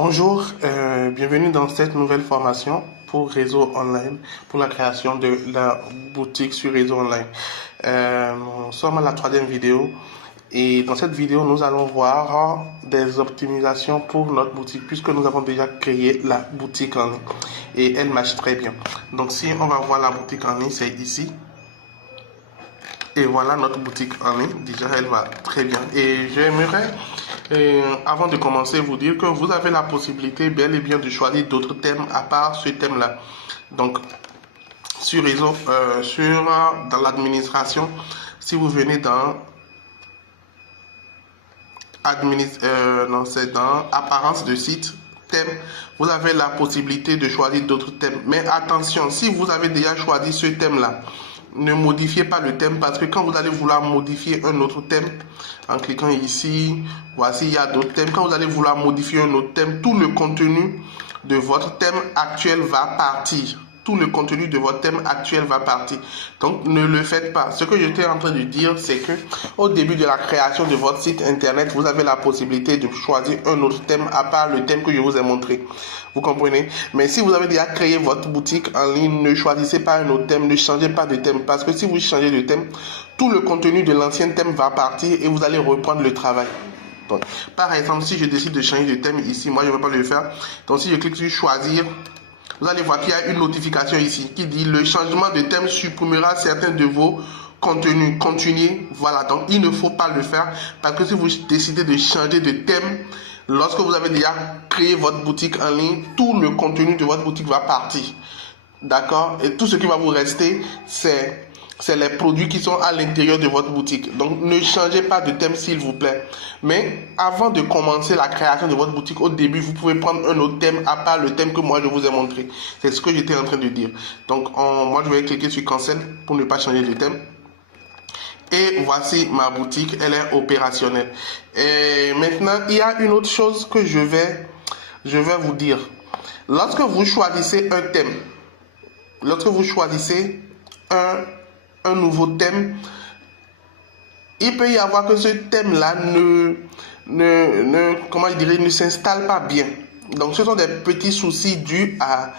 Bonjour, bienvenue dans cette nouvelle formation pour réseau online, pour la création de la boutique sur réseau online. Nous sommes à la troisième vidéo et dans cette vidéo, nous allons voir des optimisations pour notre boutique puisque nous avons déjà créé la boutique en ligne et elle marche très bien. Donc si on va voir la boutique en ligne, c'est ici. Et voilà notre boutique en ligne, déjà elle va très bien. Et j'aimerais, avant de commencer, vous dire que vous avez la possibilité bel et bien de choisir d'autres thèmes à part ce thème-là. Donc, sur réseau, dans l'administration, si vous venez dans c'est dans apparence de site, thème, vous avez la possibilité de choisir d'autres thèmes. Mais attention, si vous avez déjà choisi ce thème-là, ne modifiez pas le thème parce que quand vous allez vouloir modifier un autre thème, en cliquant ici, voici, il y a d'autres thèmes. Quand vous allez vouloir modifier un autre thème, tout le contenu de votre thème actuel va partir. Tout le contenu de votre thème actuel va partir. Donc, ne le faites pas. Ce que j'étais en train de dire, c'est que au début de la création de votre site internet, vous avez la possibilité de choisir un autre thème à part le thème que je vous ai montré. Vous comprenez? Mais si vous avez déjà créé votre boutique en ligne, ne choisissez pas un autre thème, ne changez pas de thème. Parce que si vous changez de thème, tout le contenu de l'ancien thème va partir et vous allez reprendre le travail. Donc, par exemple, si je décide de changer de thème ici, moi je ne vais pas le faire. Donc, si je clique sur choisir, vous allez voir qu'il y a une notification ici qui dit le changement de thème supprimera certains de vos contenus. Continuez. Voilà, donc il ne faut pas le faire parce que si vous décidez de changer de thème, lorsque vous avez déjà créé votre boutique en ligne, tout le contenu de votre boutique va partir. D'accord? Et tout ce qui va vous rester, c'est les produits qui sont à l'intérieur de votre boutique. Donc, ne changez pas de thème s'il vous plaît. Mais avant de commencer la création de votre boutique, au début, vous pouvez prendre un autre thème à part le thème que moi je vous ai montré. C'est ce que j'étais en train de dire. Donc, moi je vais cliquer sur Cancel pour ne pas changer de thème. Et voici ma boutique, elle est opérationnelle. Et maintenant, il y a une autre chose que je vais vous dire. Lorsque vous choisissez un thème, lorsque vous choisissez un nouveau thème, il peut y avoir que ce thème-là ne s'installe pas bien. Donc, ce sont des petits soucis dus à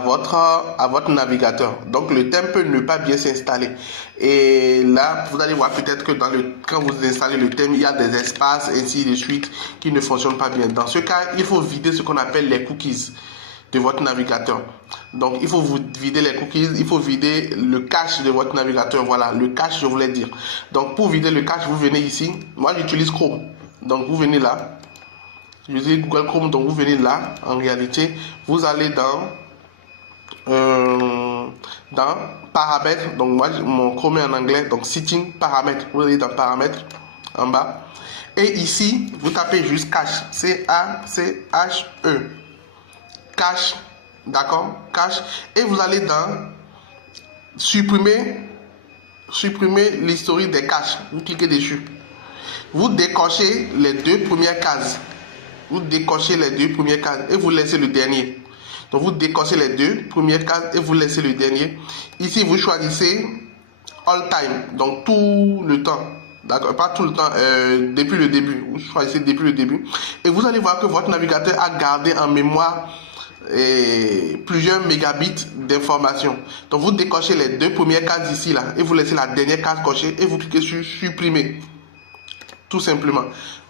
votre navigateur. Donc, le thème peut ne pas bien s'installer. Et là, vous allez voir peut-être que quand vous installez le thème, il y a des espaces, ainsi de suite, qui ne fonctionnent pas bien. Dans ce cas, il faut vider ce qu'on appelle les cookies de votre navigateur. Donc, il faut vous vider les cookies, il faut vider le cache de votre navigateur. Voilà, le cache, je voulais dire. Donc, pour vider le cache, vous venez ici. Moi, j'utilise Chrome. Donc, vous venez là. J'utilise Google Chrome, donc vous venez là. En réalité, vous allez dans paramètres. Donc, moi, mon Chrome est en anglais. Donc, setting, paramètres. Vous allez dans paramètres, en bas. Et ici, vous tapez juste cache. C-A-C-H-E. Cache, d'accord, cache, et vous allez dans supprimer l'historique des caches. Vous cliquez dessus, vous décochez les deux premières cases, et vous laissez le dernier. Donc vous décochez les deux premières cases et vous laissez le dernier. Ici vous choisissez all time, donc tout le temps. D'accord, pas tout le temps, depuis le début. Vous choisissez depuis le début et vous allez voir que votre navigateur a gardé en mémoire plusieurs mégabits d'informations. Donc vous décochez les deux premières cases ici là et vous laissez la dernière case cochée et vous cliquez sur supprimer, tout simplement.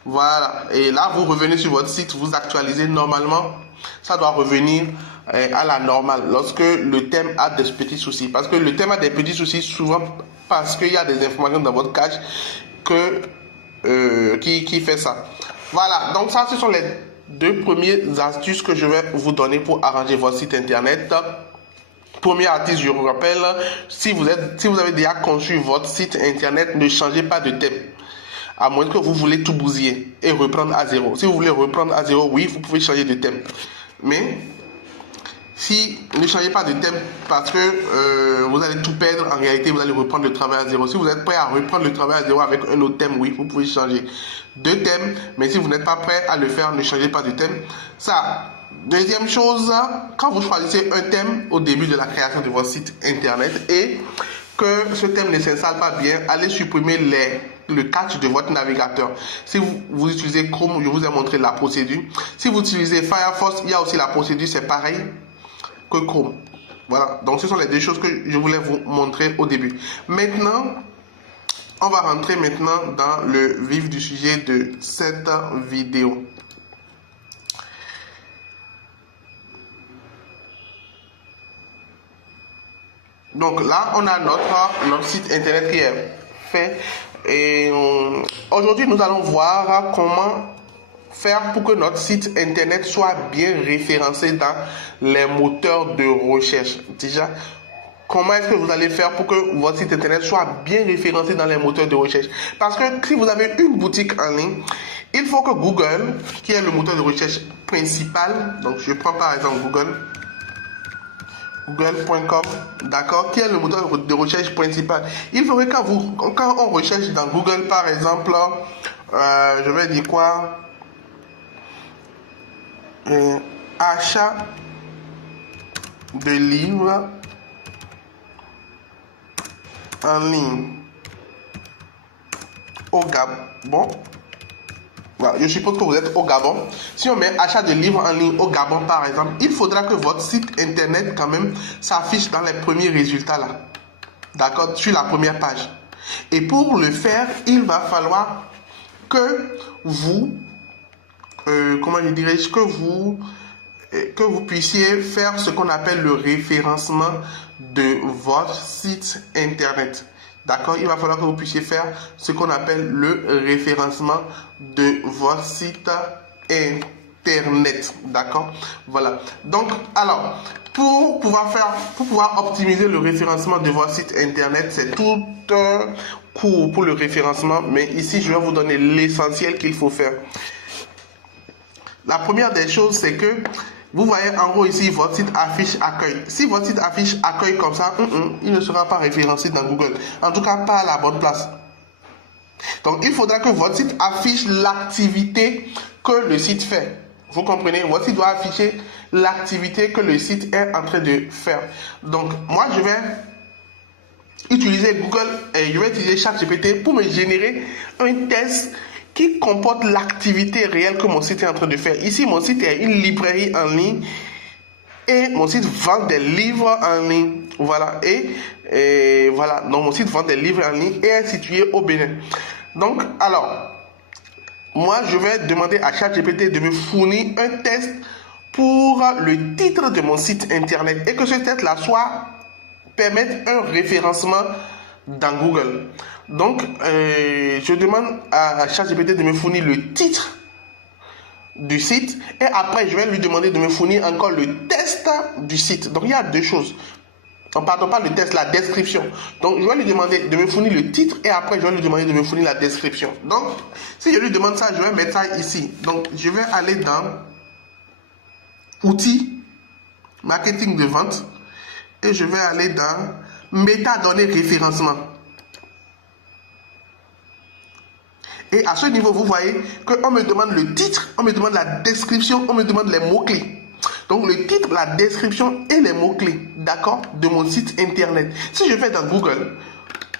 Voilà, et là vous revenez sur votre site, vous actualisez. Normalement ça doit revenir à la normale lorsque le thème a des petits soucis, parce que le thème a des petits soucis souvent parce qu'il y a des informations dans votre cache qui fait ça. Voilà, donc ça, ce sont les deux premières astuces que je vais vous donner pour arranger votre site internet. Premier astuce, je vous rappelle, si vous avez déjà conçu votre site internet, ne changez pas de thème, à moins que vous voulez tout bousiller et reprendre à zéro. Si vous voulez reprendre à zéro, oui, vous pouvez changer de thème. Mais si ne changez pas de thème parce que vous allez tout perdre, en réalité vous allez reprendre le travail à zéro. Si vous êtes prêt à reprendre le travail à zéro avec un autre thème, oui, vous pouvez changer de thème. Mais si vous n'êtes pas prêt à le faire, ne changez pas de thème. Ça. Deuxième chose, quand vous choisissez un thème au début de la création de votre site internet et que ce thème ne s'installe pas bien, allez supprimer le catch de votre navigateur. Si vous utilisez Chrome, je vous ai montré la procédure. Si vous utilisez Firefox, il y a aussi la procédure, c'est pareil que Chrome. Voilà, donc ce sont les deux choses que je voulais vous montrer au début. Maintenant, on va rentrer maintenant dans le vif du sujet de cette vidéo. Donc là, on a notre site internet qui est fait. Et aujourd'hui, nous allons voir comment faire pour que notre site internet soit bien référencé dans les moteurs de recherche. Déjà, comment est-ce que vous allez faire pour que votre site internet soit bien référencé dans les moteurs de recherche? Parce que si vous avez une boutique en ligne, il faut que Google, qui est le moteur de recherche principal, donc je prends par exemple google.com, d'accord, qui est le moteur de recherche principal. Il faudrait que quand on recherche dans Google, par exemple, je vais dire quoi, achat de livres en ligne au Gabon. Voilà, je suppose que vous êtes au Gabon. Si on met achat de livres en ligne au Gabon, par exemple, il faudra que votre site internet quand même s'affiche dans les premiers résultats là. D'accord, sur la première page. Et pour le faire, il va falloir que vous, comment je dirais, que vous puissiez faire ce qu'on appelle le référencement de votre site internet. D'accord, il va falloir que vous puissiez faire ce qu'on appelle le référencement de votre site internet. D'accord, voilà. Donc, alors, pour pouvoir optimiser le référencement de votre site internet, c'est tout un cours pour le référencement. Mais ici, je vais vous donner l'essentiel qu'il faut faire. La première des choses, c'est que vous voyez en gros ici, votre site affiche accueil. Si votre site affiche accueil comme ça, il ne sera pas référencé dans Google. En tout cas, pas à la bonne place. Donc, il faudra que votre site affiche l'activité que le site fait. Vous comprenez? Votre site doit afficher l'activité que le site est en train de faire. Donc, moi, je vais utiliser Google et je vais utiliser ChatGPT pour me générer un test qui comporte l'activité réelle que mon site est en train de faire. Ici, mon site est une librairie en ligne et mon site vend des livres en ligne. Voilà. Et voilà. Donc, mon site vend des livres en ligne et est situé au Bénin. Donc, alors, moi, je vais demander à ChatGPT de me fournir un test pour le titre de mon site internet et que ce test-là permette un référencement dans Google. Donc, je demande à ChatGPT de me fournir le titre du site et après, je vais lui demander de me fournir encore le test du site. Donc, il y a deux choses. Pardon, pas le test, la description. Donc, je vais lui demander de me fournir le titre et après, je vais lui demander de me fournir la description. Donc, si je lui demande ça, je vais mettre ça ici. Donc, je vais aller dans outils, marketing de vente et je vais aller dans métadonnées référencement. Et à ce niveau, vous voyez qu'on me demande le titre, on me demande la description, on me demande les mots-clés. Donc, le titre, la description et les mots-clés, d'accord, de mon site internet. Si je vais dans Google,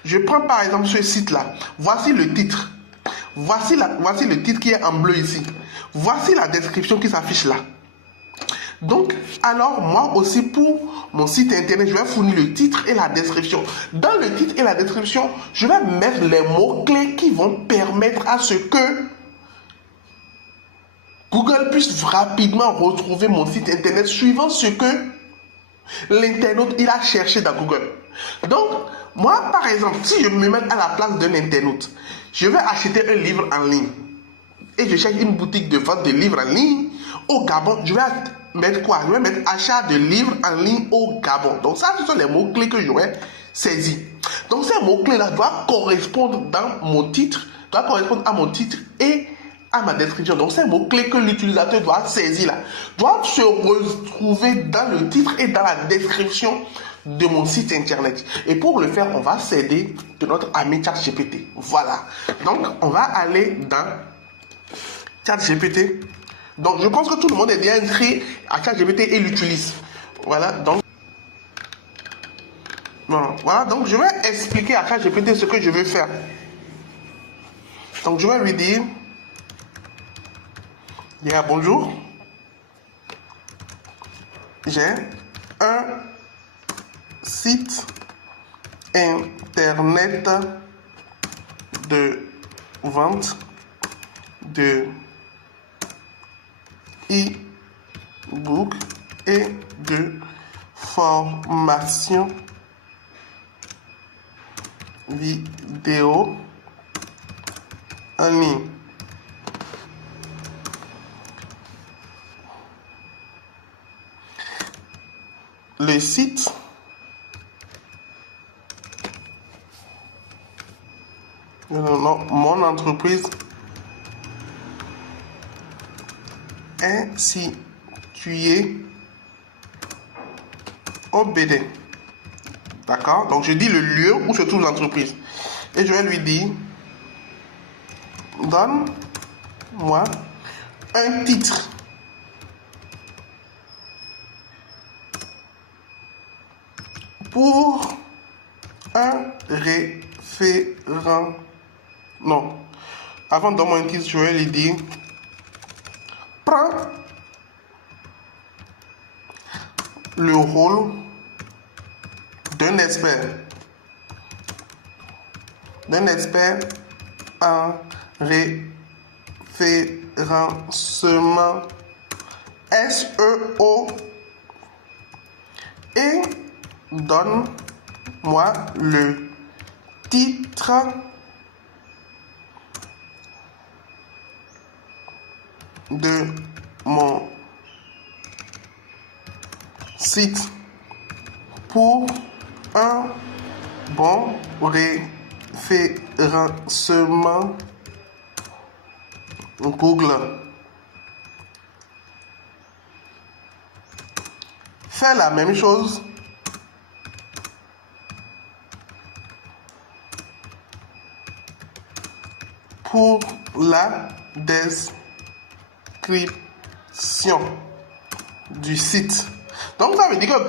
je prends par exemple ce site-là. Voici le titre. Voici le titre qui est en bleu ici. Voici la description qui s'affiche là. Donc, alors, moi aussi, pour mon site internet, je vais fournir le titre et la description. Dans le titre et la description, je vais mettre les mots-clés qui vont permettre à ce que Google puisse rapidement retrouver mon site internet suivant ce que l'internaute il a cherché dans Google. Donc, moi, par exemple, si je me mets à la place d'un internaute, je vais acheter un livre en ligne et je cherche une boutique de vente de livres en ligne au Gabon, je vais mettre quoi? Je vais mettre achat de livres en ligne au Gabon. Donc ça, ce sont les mots-clés que j'aurais saisis. Donc ces mots-clés-là doivent correspondre dans mon titre, doivent correspondre à mon titre et à ma description. Donc ces mots-clés que l'utilisateur doit saisir là, doivent se retrouver dans le titre et dans la description de mon site internet. Et pour le faire, on va s'aider de notre ami ChatGPT. Voilà. Donc on va aller dans ChatGPT. Donc, je pense que tout le monde est bien inscrit à ChatGPT et l'utilise. Voilà, donc. Bon, voilà, donc je vais expliquer à ChatGPT ce que je veux faire. Donc, je vais lui dire, bonjour, j'ai un site internet de vente de e-book et de formation vidéo en ligne. Le site mon entreprise est située au Bénin. D'accord? Donc, je dis le lieu où se trouve l'entreprise. Et je vais lui dire, donne-moi un titre pour un référent. Non. Avant de donner un titre, je vais lui dire, prends le rôle d'un expert en référencement SEO et donne-moi le titre de mon site pour un bon référencement Google. Fais la même chose pour la description du site. Donc ça veut dire que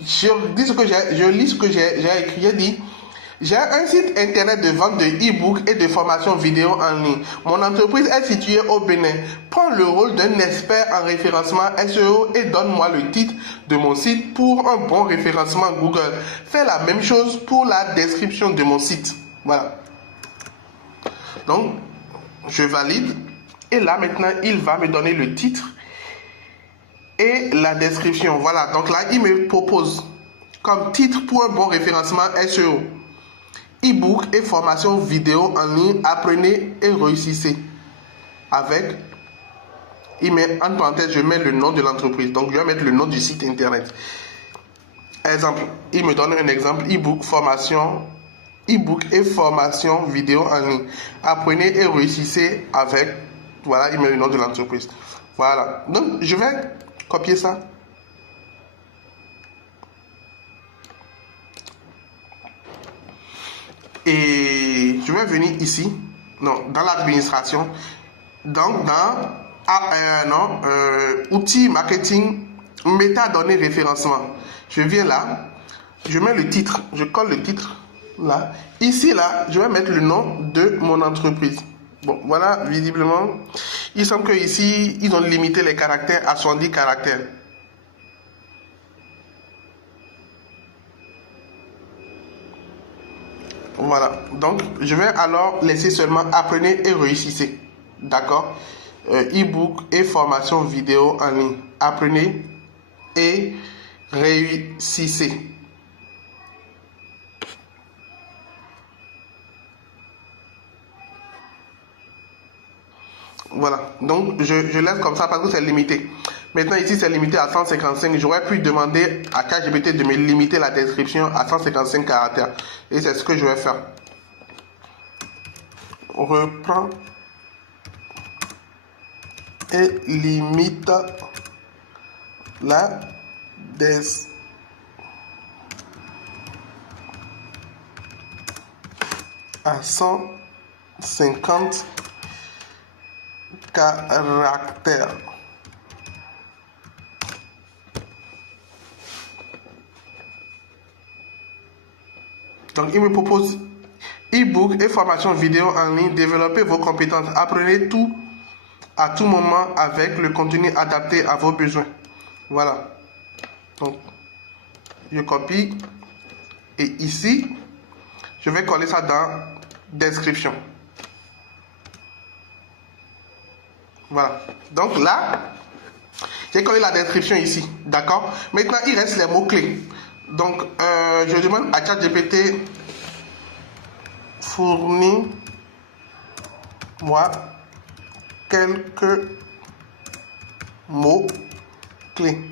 je lis ce que j'ai écrit. J'ai dit, j'ai un site internet de vente de e-book et de formation vidéo en ligne. Mon entreprise est située au Bénin. Prends le rôle d'un expert en référencement SEO et donne-moi le titre de mon site pour un bon référencement Google. Fais la même chose pour la description de mon site. Voilà. Donc, je valide. Et là, maintenant, il va me donner le titre et la description. Voilà. Donc là, il me propose comme titre pour un bon référencement SEO. E-book et formation vidéo en ligne, apprenez et réussissez. Avec, il met en parenthèse, je mets le nom de l'entreprise. Donc, je vais mettre le nom du site internet. Exemple, il me donne un exemple, e-book et formation vidéo en ligne. Apprenez et réussissez avec, voilà, il met le nom de l'entreprise. Voilà. Donc, je vais copier ça. Et je vais venir ici, non, dans l'administration, donc dans outils marketing, métadonnées référencement. Je viens là, je mets le titre, je colle le titre là. Ici là, je vais mettre le nom de mon entreprise. Bon, voilà, visiblement, il semble que ici, ils ont limité les caractères à 70 caractères. Voilà, donc je vais alors laisser seulement apprenez et réussissez. D'accord? E-book et formation vidéo en ligne. Apprenez et réussissez. Voilà, donc je laisse comme ça parce que c'est limité. Maintenant ici c'est limité à 155. J'aurais pu demander à ChatGPT de me limiter la description à 155 caractères. Et c'est ce que je vais faire. Reprends et limite la description à 150 caractères. Donc il me propose e-book et formation vidéo en ligne. Développez vos compétences. Apprenez tout à tout moment avec le contenu adapté à vos besoins. Voilà. Donc, je copie. Et ici, je vais coller ça dans description. Voilà. Donc là, j'ai collé la description ici. D'accord? Maintenant, il reste les mots-clés. Donc, je demande à ChatGPT, fournis-moi quelques mots-clés.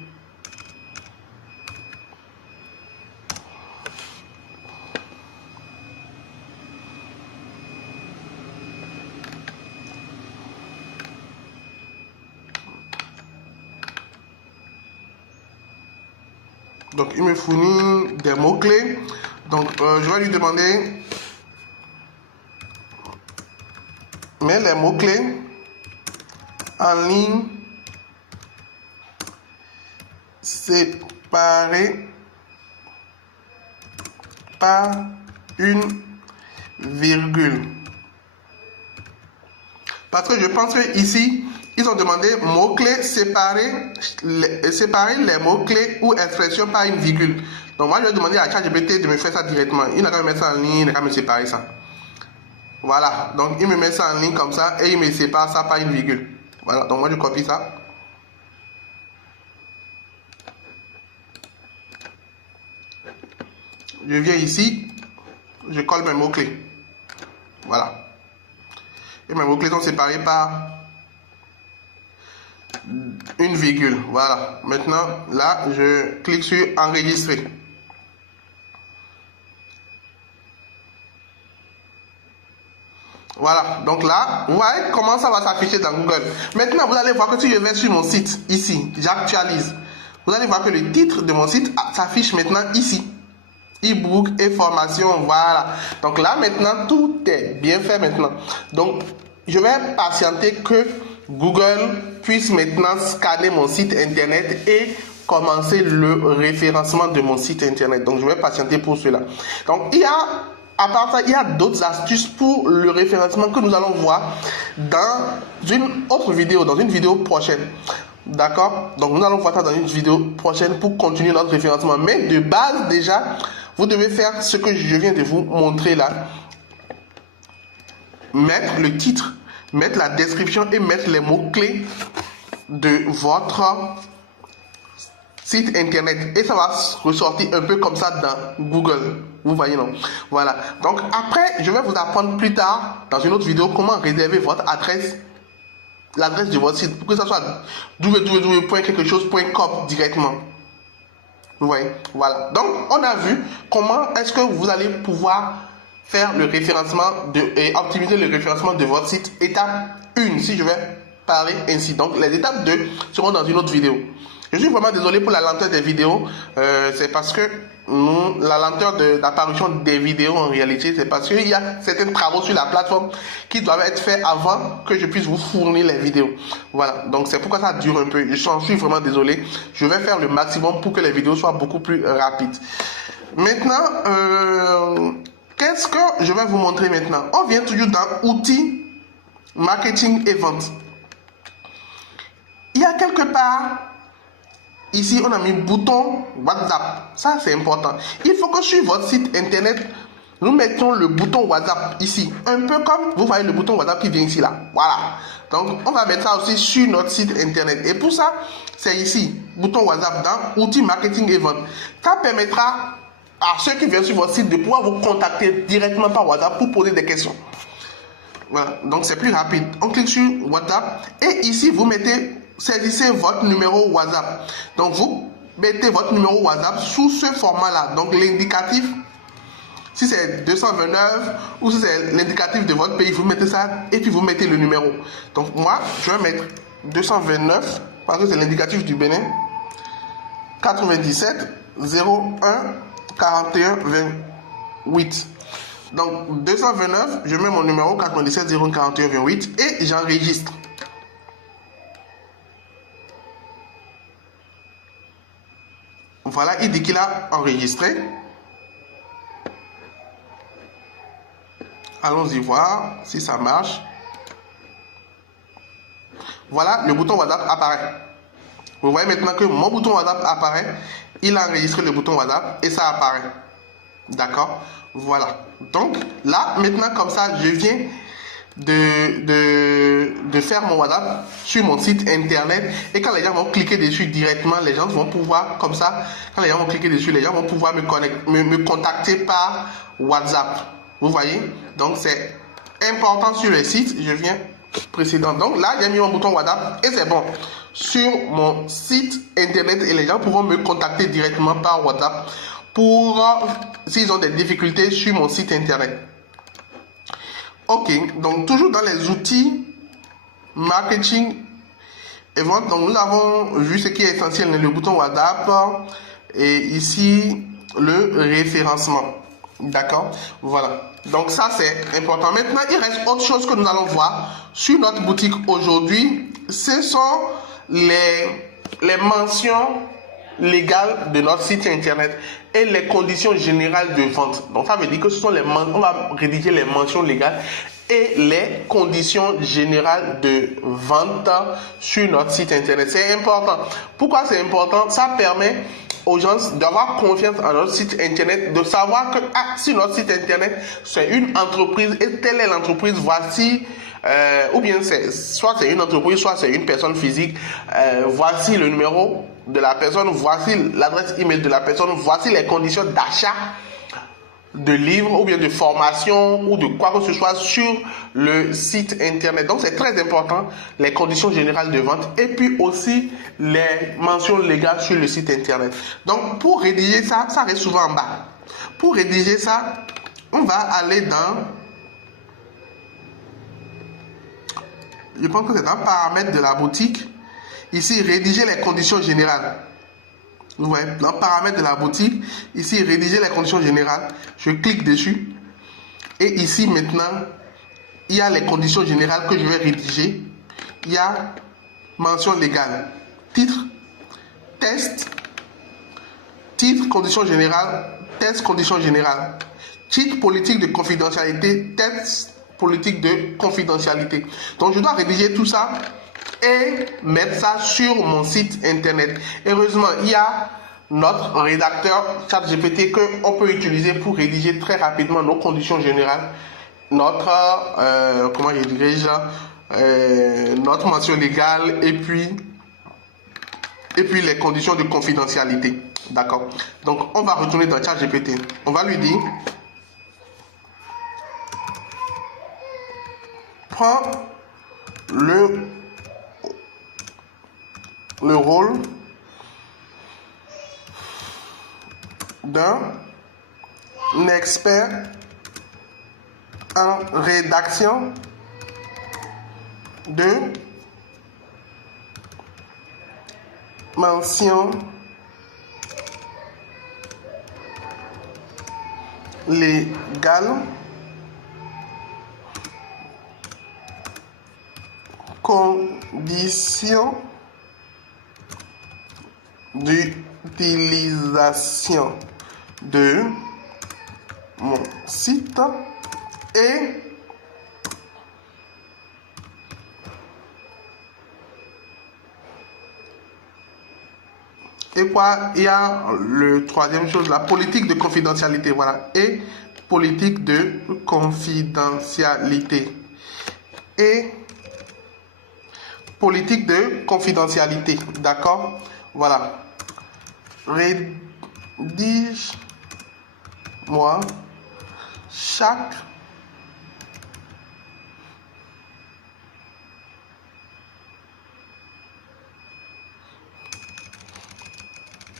Donc, il me fournit des mots-clés. Donc, je vais lui demander, mets les mots-clés en ligne séparés par une virgule. Parce que je pense que ici, ils ont demandé mots-clés séparer les mots-clés ou expressions par une virgule. Donc moi, je vais demander à ChatGPT de me faire ça directement. Il n'a qu'à me mettre ça en ligne, il n'a qu'à me séparer ça. Voilà, donc il me met ça en ligne comme ça et il me sépare ça par une virgule. Voilà, donc moi je copie ça. Je viens ici, je colle mes mots-clés. Voilà. Et mes mots-clés sont séparés par une virgule. Voilà. Maintenant, là, je clique sur enregistrer. Voilà. Donc là, vous voyez comment ça va s'afficher dans Google. Maintenant, vous allez voir que si je vais sur mon site, ici, j'actualise. Vous allez voir que le titre de mon site s'affiche maintenant ici. E-book et formation, voilà. Donc là, maintenant, tout est bien fait maintenant. Donc, je vais patienter que Google puisse maintenant scanner mon site internet et commencer le référencement de mon site internet. Donc, je vais patienter pour cela. Donc, à part ça, il y a d'autres astuces pour le référencement que nous allons voir dans une autre vidéo, dans une vidéo prochaine. D'accord? Donc, nous allons voir ça dans une vidéo prochaine pour continuer notre référencement. Mais de base, déjà, vous devez faire ce que je viens de vous montrer là. Mettre le titre, mettre la description et mettre les mots-clés de votre site internet. Et ça va ressortir un peu comme ça dans Google. Vous voyez, non? Voilà. Donc, après, je vais vous apprendre plus tard, dans une autre vidéo, comment réserver votre adresse, l'adresse de votre site, pour que ça soit www.quelque-chose.com directement. Vous voyez, voilà. Donc, on a vu comment est-ce que vous allez pouvoir faire le référencement et optimiser le référencement de votre site. Étape 1, si je vais parler ainsi. Donc, les étapes 2 seront dans une autre vidéo. Je suis vraiment désolé pour la lenteur des vidéos. C'est parce que la lenteur d'apparition des vidéos en réalité, c'est parce qu'il y a certains travaux sur la plateforme qui doivent être faits avant que je puisse vous fournir les vidéos. Voilà, donc c'est pourquoi ça dure un peu. Je suis vraiment désolé. Je vais faire le maximum pour que les vidéos soient beaucoup plus rapides. Maintenant, qu'est-ce que je vais vous montrer maintenant? On vient toujours dans outils, marketing et vente. Il y a quelque part, ici on a mis bouton WhatsApp. Ça c'est important. Il faut que sur votre site internet, nous mettions le bouton WhatsApp ici. Un peu comme vous voyez le bouton WhatsApp qui vient ici là. Voilà. Donc on va mettre ça aussi sur notre site internet. Et pour ça, c'est ici, bouton WhatsApp dans outils, marketing et vente. Ça permettra à ceux qui viennent sur votre site de pouvoir vous contacter directement par WhatsApp pour poser des questions. Voilà, donc c'est plus rapide. On clique sur WhatsApp et ici vous saisissez votre numéro WhatsApp. Donc vous mettez votre numéro WhatsApp sous ce format-là. Donc l'indicatif, si c'est 229 ou si c'est l'indicatif de votre pays, vous mettez ça et puis vous mettez le numéro. Donc moi, je vais mettre 229 parce que c'est l'indicatif du Bénin. 97 01 41 28. Donc 229, je mets mon numéro 97 01 41 28 et j'enregistre. Voilà, il dit qu'il a enregistré. Allons-y voir si ça marche. Voilà, le bouton WhatsApp apparaît. Vous voyez maintenant que mon bouton WhatsApp apparaît. Il a enregistré le bouton WhatsApp et ça apparaît. D'accord? Voilà. Donc là, maintenant, comme ça, je viens de faire mon WhatsApp sur mon site internet. Et quand les gens vont cliquer dessus directement, les gens vont pouvoir, comme ça, quand les gens vont cliquer dessus, les gens vont pouvoir me contacter par WhatsApp. Vous voyez? Donc c'est important sur le site. Je viens précédent. Donc là, j'ai mis mon bouton WhatsApp et c'est bon. Sur mon site internet et les gens pourront me contacter directement par WhatsApp pour s'ils ont des difficultés sur mon site internet. Ok, donc toujours dans les outils marketing et vente, donc nous avons vu ce qui est essentiel, le bouton WhatsApp et ici le référencement. D'accord? Voilà. Donc ça c'est important. Maintenant, il reste autre chose que nous allons voir sur notre boutique aujourd'hui. Ce sont les mentions légales de notre site internet et les conditions générales de vente. Donc ça veut dire que ce sont on va rédiger les mentions légales et les conditions générales de vente sur notre site internet. C'est important. Pourquoi c'est important? Ça permet aux gens d'avoir confiance en notre site internet, de savoir que sur notre site internet, c'est une entreprise et telle est l'entreprise, voici, ou bien soit c'est une entreprise, soit c'est une personne physique, voici le numéro de la personne, voici l'adresse email de la personne, voici les conditions d'achat de livres ou bien de formation ou de quoi que ce soit sur le site internet. Donc c'est très important, les conditions générales de vente et puis aussi les mentions légales sur le site internet. Donc pour rédiger ça, ça reste souvent en bas. Pour rédiger ça, on va aller dans, je pense que c'est dans paramètres de la boutique. Ici, rédiger les conditions générales. Vous voyez, dans paramètres de la boutique, ici, rédiger les conditions générales. Je clique dessus. Et ici, maintenant, il y a les conditions générales que je vais rédiger. Il y a mention légale. Titre, test, titre, conditions générales, test, conditions générales. Titre, politique de confidentialité, test, politique de confidentialité. Donc, je dois rédiger tout ça et mettre ça sur mon site internet. Heureusement, il y a notre rédacteur ChatGPT qu'on peut utiliser pour rédiger très rapidement nos conditions générales, notre notre mention légale et puis les conditions de confidentialité. D'accord. Donc on va retourner dans ChatGPT. On va lui dire, prends le rôle d'un expert en rédaction de mention légale, conditions d'utilisation de mon site et quoi, il y a le troisième chose, la politique de confidentialité, voilà, et politique de confidentialité et politique de confidentialité, d'accord, voilà. Rédige-moi chaque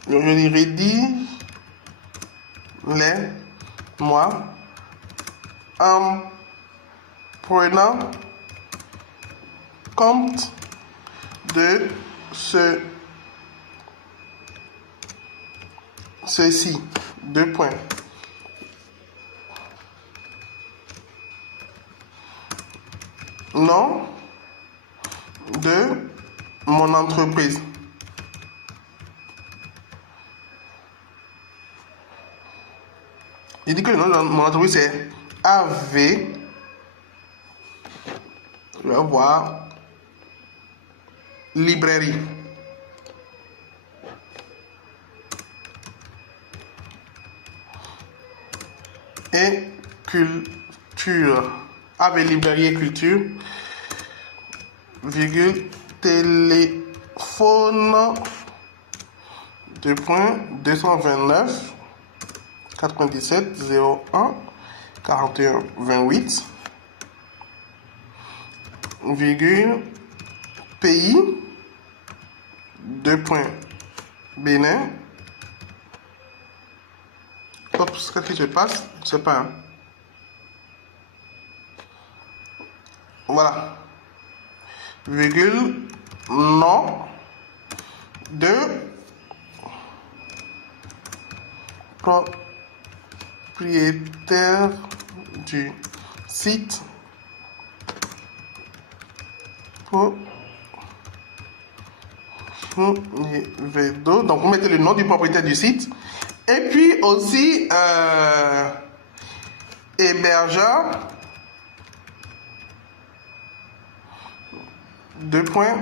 je dis rédige-les-moi en prenant compte de ceci, deux points. Nom de mon entreprise. Il dit que le nom de mon entreprise c'est AV vais voir librairie. Et culture. Avec librairie et culture, virgule, téléphone, 2.229 97 01 41 28, virgule, pays, 2 points, Bénin. Oups, qu'est-ce qui se passe? Je sais pas. Hein. Voilà. Virgule, nom de propriétaire du site donc vous mettez le nom du propriétaire du site et puis aussi hébergeur, 2 points,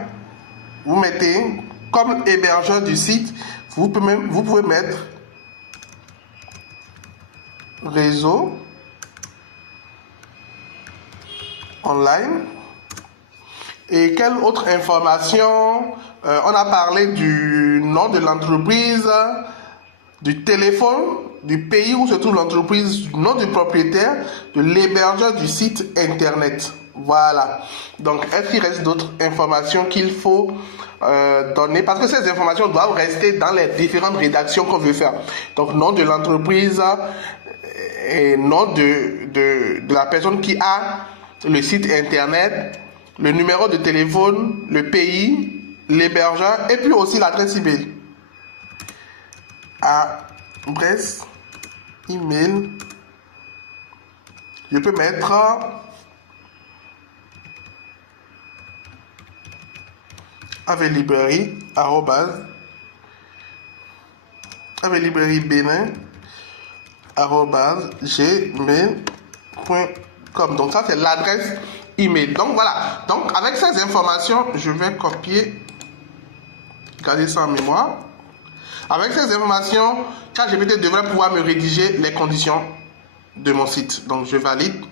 vous mettez comme hébergeur du site, vous pouvez mettre réseau online. Et quelle autre information? On a parlé du nom de l'entreprise, du téléphone, du pays où se trouve l'entreprise, du nom du propriétaire, de l'hébergeur du site internet. Voilà. Donc, est-ce qu'il reste d'autres informations qu'il faut donner? Parce que ces informations doivent rester dans les différentes rédactions qu'on veut faire. Donc, nom de l'entreprise et nom de la personne qui a le site internet, le numéro de téléphone, le pays, l'hébergeur et puis aussi l'adresse email. Adresse email, je peux mettre avec librairie arrobase avec librairie Bénin arrobase gmail.com. Donc ça c'est l'adresse email. Donc voilà. Donc avec ces informations, je vais copier, garder ça en mémoire. Avec ces informations, ChatGPT devrait pouvoir me rédiger les conditions de mon site. Donc je valide.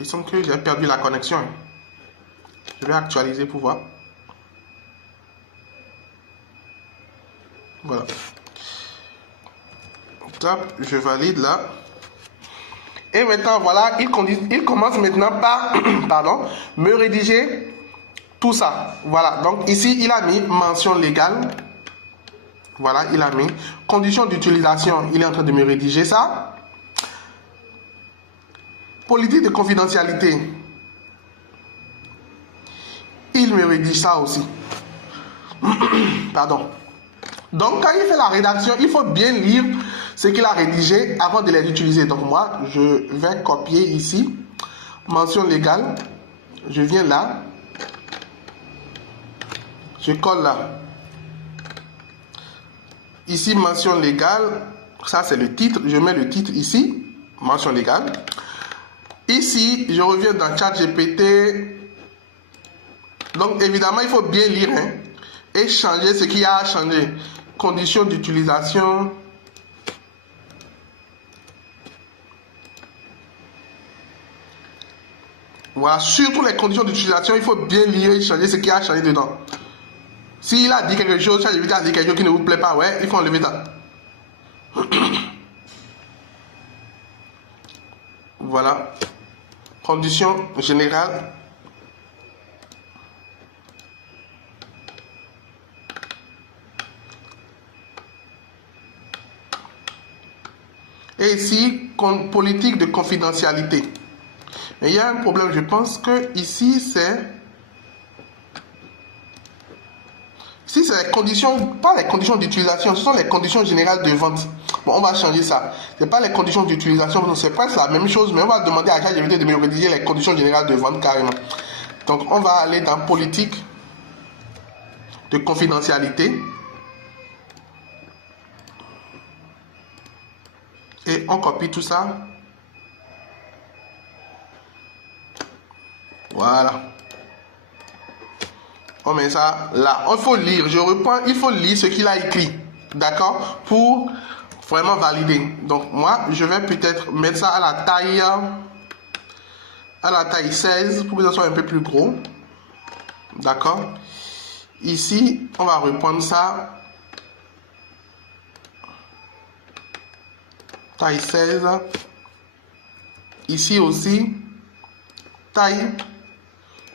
Il semble que j'ai perdu la connexion. Je vais actualiser pour voir. Voilà. Top, je valide là. Et maintenant, voilà, il commence maintenant par pardon, me rédiger tout ça. Voilà, donc ici, il a mis mention légale. Voilà, il a mis conditions d'utilisation. Il est en train de me rédiger ça. Politique de confidentialité. Il me rédige ça aussi. Pardon. Donc, quand il fait la rédaction, il faut bien lire ce qu'il a rédigé avant de les utiliser. Donc, moi, je vais copier ici. Mention légale. Je viens là. Je colle là. Ici, mention légale. Ça, c'est le titre. Je mets le titre ici. Mention légale. Ici, je reviens dans ChatGPT. Donc, évidemment, il faut bien lire hein, et changer ce qu'il y a à changer. Conditions d'utilisation. Voilà, surtout les conditions d'utilisation, il faut bien lire et changer ce qu'il y a à changer dedans. S'il a dit quelque chose, ChatGPT a dit quelque chose qui ne vous plaît pas, ouais, il faut enlever ça. Voilà. Conditions générales. Et ici, politique de confidentialité. Mais il y a un problème, je pense que ici, c'est les conditions, pas les conditions d'utilisation, ce sont les conditions générales de vente. Bon, on va changer ça. Ce n'est pas les conditions d'utilisation, c'est presque la même chose, mais on va demander à ChatGPT de me rédiger les conditions générales de vente carrément. Donc, on va aller dans politique de confidentialité. Et on copie tout ça. Voilà. On met ça là. Il faut lire. Je reprends. Il faut lire ce qu'il a écrit. D'accord? Pour vraiment valider. Donc, moi, je vais peut-être mettre ça à la taille 16 pour que ça soit un peu plus gros. D'accord? Ici, on va reprendre ça. Taille 16. Ici aussi, taille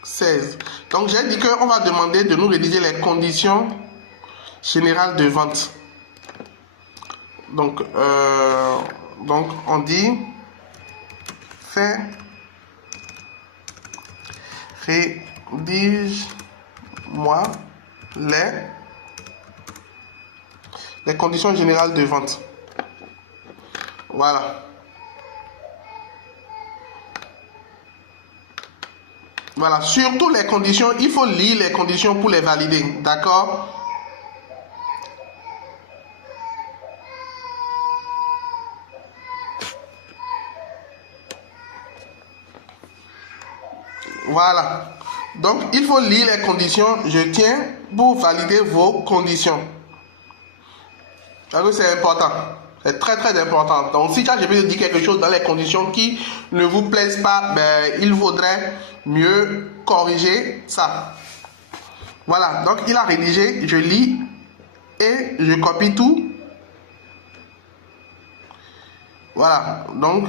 16. Donc, j'ai dit qu'on va demander de nous rédiger les conditions générales de vente. Donc, on dit rédige-moi les conditions générales de vente. Voilà. Voilà, surtout les conditions, il faut lire les conditions pour les valider, d'accord? Voilà. Donc, il faut lire les conditions. Je tiens pour valider vos conditions. C'est important. C'est très très important. Donc, si ChatGPT dit quelque chose dans les conditions qui ne vous plaisent pas, ben, il vaudrait mieux corriger ça. Voilà. Donc, il a rédigé. Je lis et je copie tout. Voilà. Donc,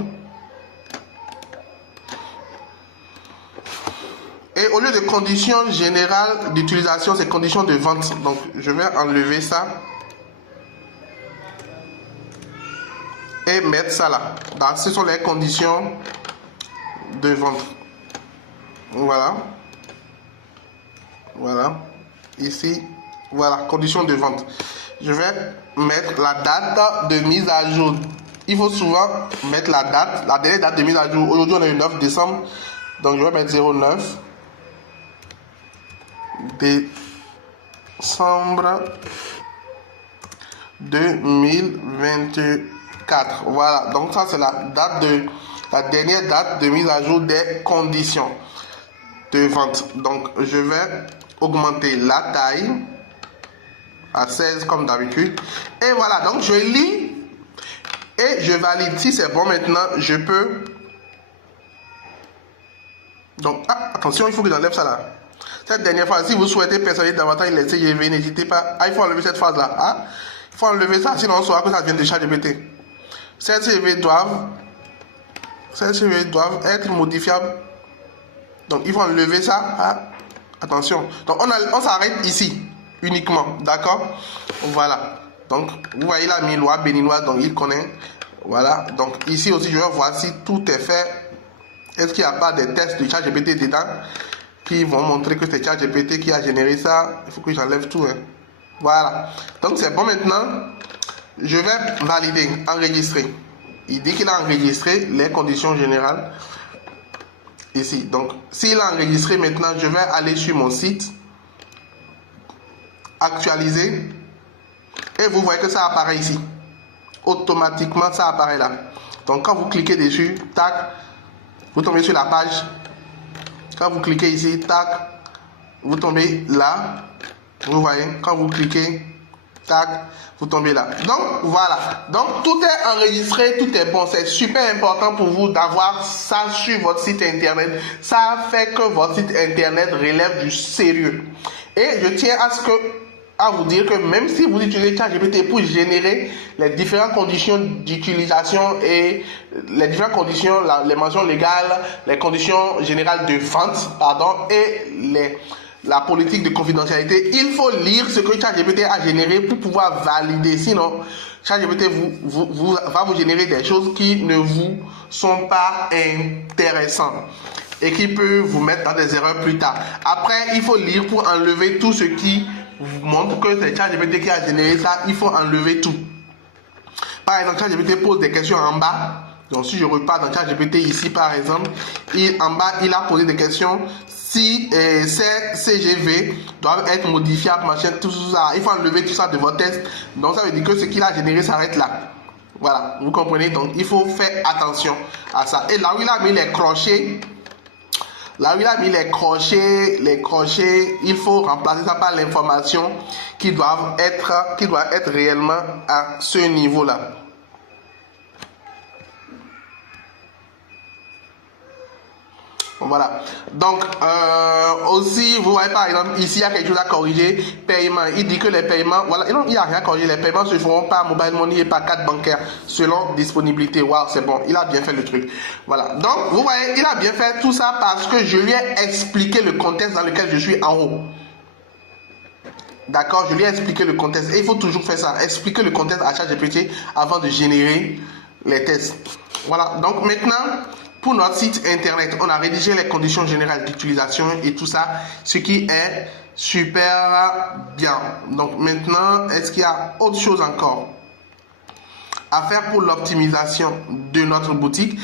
et au lieu de conditions générales d'utilisation, c'est conditions de vente. Donc, je vais enlever ça. Et mettre ça là. Donc, ce sont les conditions de vente. Voilà. Voilà. Ici. Voilà. Conditions de vente. Je vais mettre la date de mise à jour. Il faut souvent mettre la date. La dernière date de mise à jour. Aujourd'hui, on est le 9 décembre. Donc, je vais mettre 09 décembre 2024. Voilà, donc ça c'est la dernière date de mise à jour des conditions de vente. Donc je vais augmenter la taille à 16 comme d'habitude. Et voilà, donc je lis et je valide. Si c'est bon maintenant, je peux. Donc attention, il faut que j'enlève ça là. Cette dernière phrase, si vous souhaitez personnaliser davantage les CGV, n'hésitez pas. Il faut enlever cette phrase là. Hein? Il faut enlever ça, sinon on saura que ça vient de ChatGPT. Ces CGV doivent être modifiables. Donc il faut enlever ça. Hein? Attention. Donc on s'arrête ici uniquement. D'accord? Voilà. Donc vous voyez, il a mis loi béninoise, donc il connaît. Voilà. Donc ici aussi, je vais voir si tout est fait. Est-ce qu'il n'y a pas des tests de ChatGPT dedans qui vont montrer que c'est ChatGPT qui a généré ça? Il faut que j'enlève tout. Hein. Voilà. Donc c'est bon maintenant. Je vais valider, enregistrer. Il dit qu'il a enregistré les conditions générales. Ici. Donc s'il a enregistré maintenant, je vais aller sur mon site. Actualiser. Et vous voyez que ça apparaît ici. Automatiquement, ça apparaît là. Donc quand vous cliquez dessus, tac, vous tombez sur la page. Quand vous cliquez ici, tac, vous tombez là. Vous voyez, quand vous cliquez, tac, vous tombez là. Donc, voilà. Donc, tout est enregistré, tout est bon. C'est super important pour vous d'avoir ça sur votre site internet. Ça fait que votre site internet relève du sérieux. Et je tiens à vous dire que même si vous utilisez ChatGPT pour générer les différentes conditions d'utilisation et les différentes conditions, les mentions légales, les conditions générales de vente, et la politique de confidentialité, il faut lire ce que ChatGPT a généré pour pouvoir valider. Sinon, ChatGPT va vous générer des choses qui ne vous sont pas intéressantes et qui peuvent vous mettre dans des erreurs plus tard. Après, il faut lire pour enlever tout ce qui vous montre que c'est ChatGPT qui a généré ça. Il faut enlever tout. Par exemple, ChatGPT pose des questions en bas. Donc, si je repars dans ChatGPT ici, par exemple, en bas, il a posé des questions. Si ces CGV doivent être modifiables, machin, tout ça, il faut enlever tout ça de votre test. Donc, ça veut dire que ce qu'il a généré s'arrête là. Voilà, vous comprenez? Donc, il faut faire attention à ça. Et là où il a mis les crochets, Là où il a mis les crochets, il faut remplacer ça par l'information qui doit être réellement à ce niveau-là. Voilà. Donc, aussi, vous voyez par exemple, ici, il y a quelque chose à corriger. Paiement. Il dit que les paiements, voilà, non, il n'y a rien à corriger. Les paiements se feront par mobile money et par carte bancaire selon disponibilité. Waouh, c'est bon. Il a bien fait le truc. Voilà. Donc, vous voyez, il a bien fait tout ça parce que je lui ai expliqué le contexte dans lequel je suis en haut. D'accord, je lui ai expliqué le contexte. Et il faut toujours faire ça. Expliquer le contexte à ChatGPT avant de générer les tests. Voilà. Donc, maintenant, pour notre site internet, on a rédigé les conditions générales d'utilisation et tout ça, ce qui est super bien. Donc maintenant, est-ce qu'il y a autre chose encore à faire pour l'optimisation de notre boutique?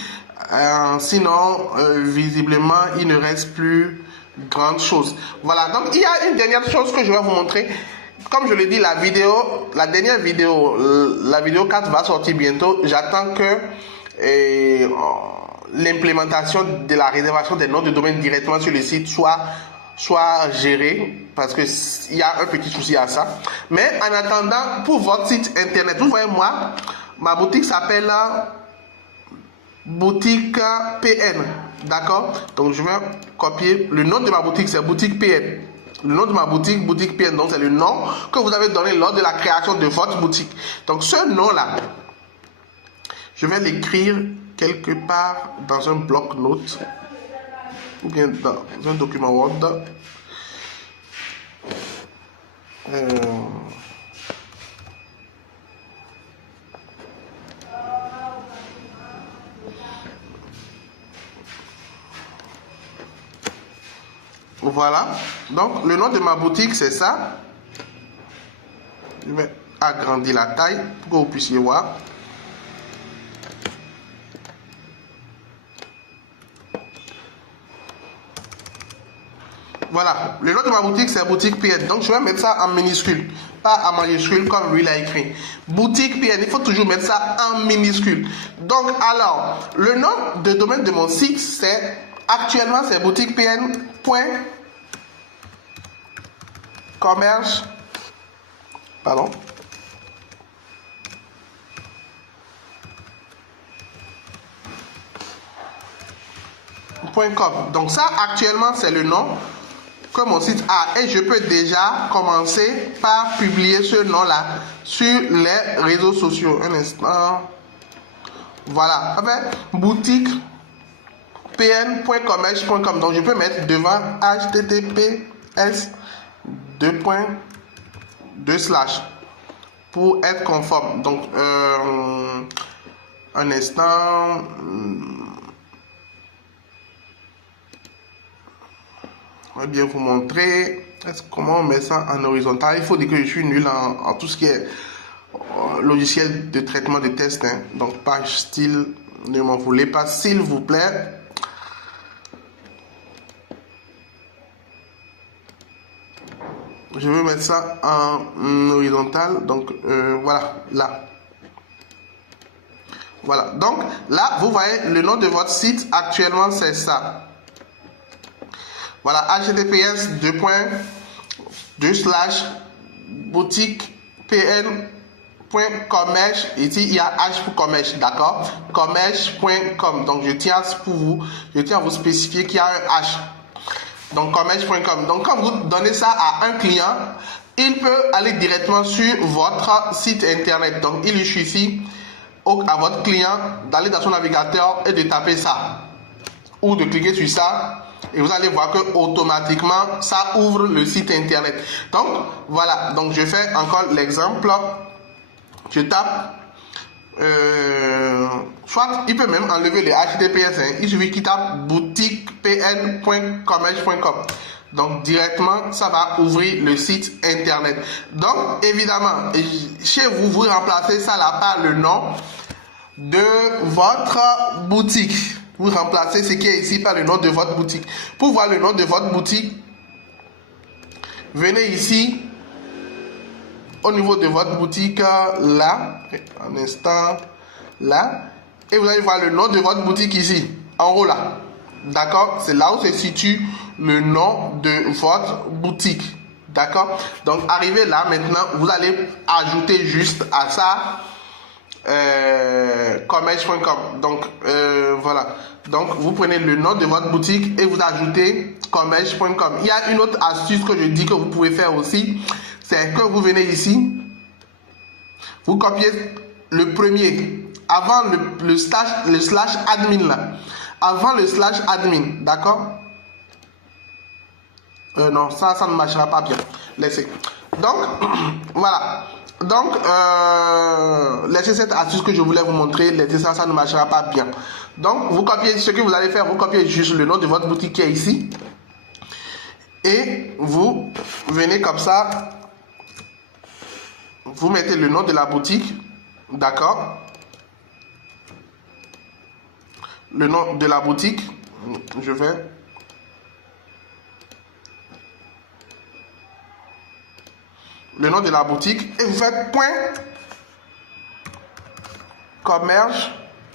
Sinon, visiblement, il ne reste plus grande chose. Voilà, donc il y a une dernière chose que je vais vous montrer. Comme je l'ai dit, la dernière vidéo, la vidéo 4 va sortir bientôt. J'attends que l'implémentation de la réservation des noms de domaine directement sur le site soit gérée, parce que il y a un petit souci à ça. Mais en attendant, pour votre site internet, vous voyez, moi, ma boutique s'appelle Boutique PN. D'accord? Donc je vais copier. Le nom de ma boutique, c'est Boutique PN. Le nom de ma boutique, Boutique PN. Donc c'est le nom que vous avez donné lors de la création de votre boutique. Donc ce nom-là, je vais l'écrire quelque part dans un bloc-notes ou bien dans un document Word. Voilà. Donc le nom de ma boutique, c'est ça. Je vais agrandir la taille pour que vous puissiez voir. Voilà, le nom de ma boutique, c'est Boutique PN. Donc, je vais mettre ça en minuscule, pas en majuscule comme lui l'a écrit. Boutique PN, il faut toujours mettre ça en minuscule. Donc, alors, le nom de domaine de mon site, c'est actuellement, c'est boutiquepn.commerce. Pardon. .com. Donc, ça, actuellement, c'est le nom que mon site a, et je peux déjà commencer par publier ce nom-là sur les réseaux sociaux. Un instant. Voilà. Enfin, boutique pn.commerce.com. Donc je peux mettre devant https://2 pour être conforme. Donc un instant. Je vais bien vous montrer comment on met ça en horizontal. Il faut dire que je suis nul en tout ce qui est logiciel de traitement de tests. Hein. Donc page style, ne m'en voulez pas, s'il vous plaît. Je vais mettre ça en horizontal. Donc voilà, là. Voilà. Donc là, vous voyez le nom de votre site actuellement, c'est ça. Voilà, https://boutiquepn.commerce. Ici, il y a H pour commerce, d'accord? Commerce.com. Donc, je tiens à vous spécifier qu'il y a un H. Donc, commerce.com. Donc, quand vous donnez ça à un client, il peut aller directement sur votre site internet. Donc, il lui suffit à votre client d'aller dans son navigateur et de taper ça. Ou de cliquer sur ça. Et vous allez voir que automatiquement ça ouvre le site internet. Donc voilà, donc je fais encore l'exemple. Je tape soit il peut même enlever les HTTPS, hein. Il suffit qu'il tape boutiquepn.commerce.com. Donc directement ça va ouvrir le site internet. Donc évidemment chez vous, vous remplacez ça là par le nom de votre boutique. Vous remplacez ce qui est ici par le nom de votre boutique. Pour voir le nom de votre boutique, venez ici au niveau de votre boutique là, un instant là, et vous allez voir le nom de votre boutique ici, en haut là. D'accord? C'est là où se situe le nom de votre boutique. D'accord? Donc, arrivé là, maintenant, vous allez ajouter juste à ça commerce.com. Donc, voilà. Donc, vous prenez le nom de votre boutique et vous ajoutez commerce.com. Il y a une autre astuce que je dis que vous pouvez faire aussi. C'est que vous venez ici, vous copiez le premier, avant le slash admin là. Avant le slash admin, d'accord? Non, ça ne marchera pas bien. Laissez. Donc, voilà. Donc, laissez cette astuce que je voulais vous montrer. Laissez ça, ça ne marchera pas bien. Donc, vous copiez ce que vous allez faire. Vous copiez juste le nom de votre boutique qui est ici. Et vous venez comme ça. Vous mettez le nom de la boutique. D'accord? Le nom de la boutique. Je vais... le nom de la boutique et vous faites point commerce,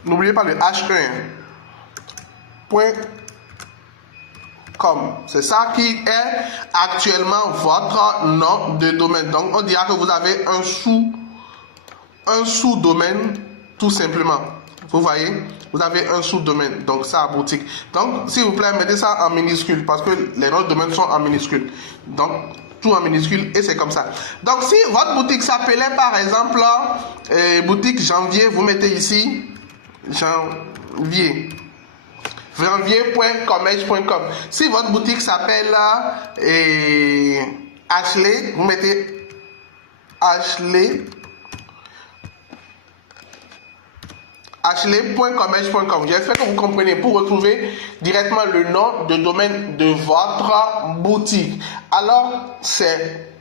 n'oubliez pas le H1, point com. C'est ça qui est actuellement votre nom de domaine. Donc on dira que vous avez un sous-domaine tout simplement. Vous voyez, vous avez un sous-domaine, donc ça boutique. Donc s'il vous plaît, mettez ça en minuscule parce que les noms de domaine sont en minuscule. Donc tout en minuscule et c'est comme ça. Donc si votre boutique s'appelait par exemple boutique janvier, vous mettez ici janvier.commerce.com. Si votre boutique s'appelle Ashley, vous mettez Ashley.commerce.com. J'espère que vous comprenez pour retrouver directement le nom de domaine de votre boutique. Alors, c'est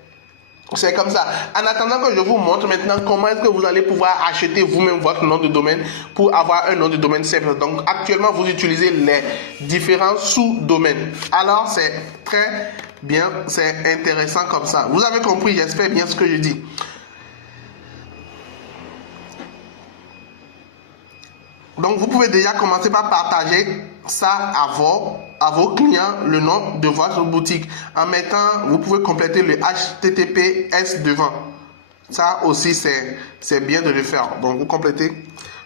comme ça. En attendant que je vous montre maintenant comment est-ce que vous allez pouvoir acheter vous-même votre nom de domaine pour avoir un nom de domaine simple. Donc, actuellement, vous utilisez les différents sous-domaines. Alors, c'est très bien, c'est intéressant comme ça. Vous avez compris, j'espère bien ce que je dis. Donc, vous pouvez déjà commencer par partager ça à vos clients, le nom de votre boutique. En mettant, vous pouvez compléter le HTTPS devant. Ça aussi, c'est bien de le faire. Donc, vous complétez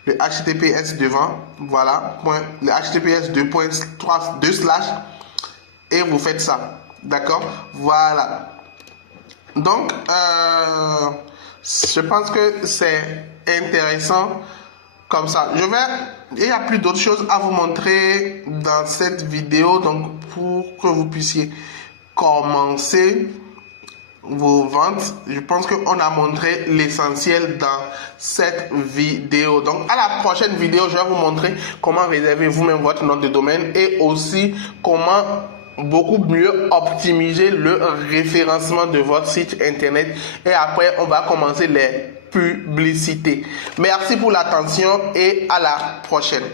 le HTTPS devant. Voilà. Le HTTPS 2.3 et vous faites ça. D'accord? Voilà. Donc, je pense que c'est intéressant. Comme ça, il n'y a plus d'autres choses à vous montrer dans cette vidéo. Donc, pour que vous puissiez commencer vos ventes, je pense qu'on a montré l'essentiel dans cette vidéo. Donc, à la prochaine vidéo, je vais vous montrer comment réserver vous-même votre nom de domaine et aussi comment beaucoup mieux optimiser le référencement de votre site internet. Et après, on va commencer les publicité. Merci pour l'attention et à la prochaine.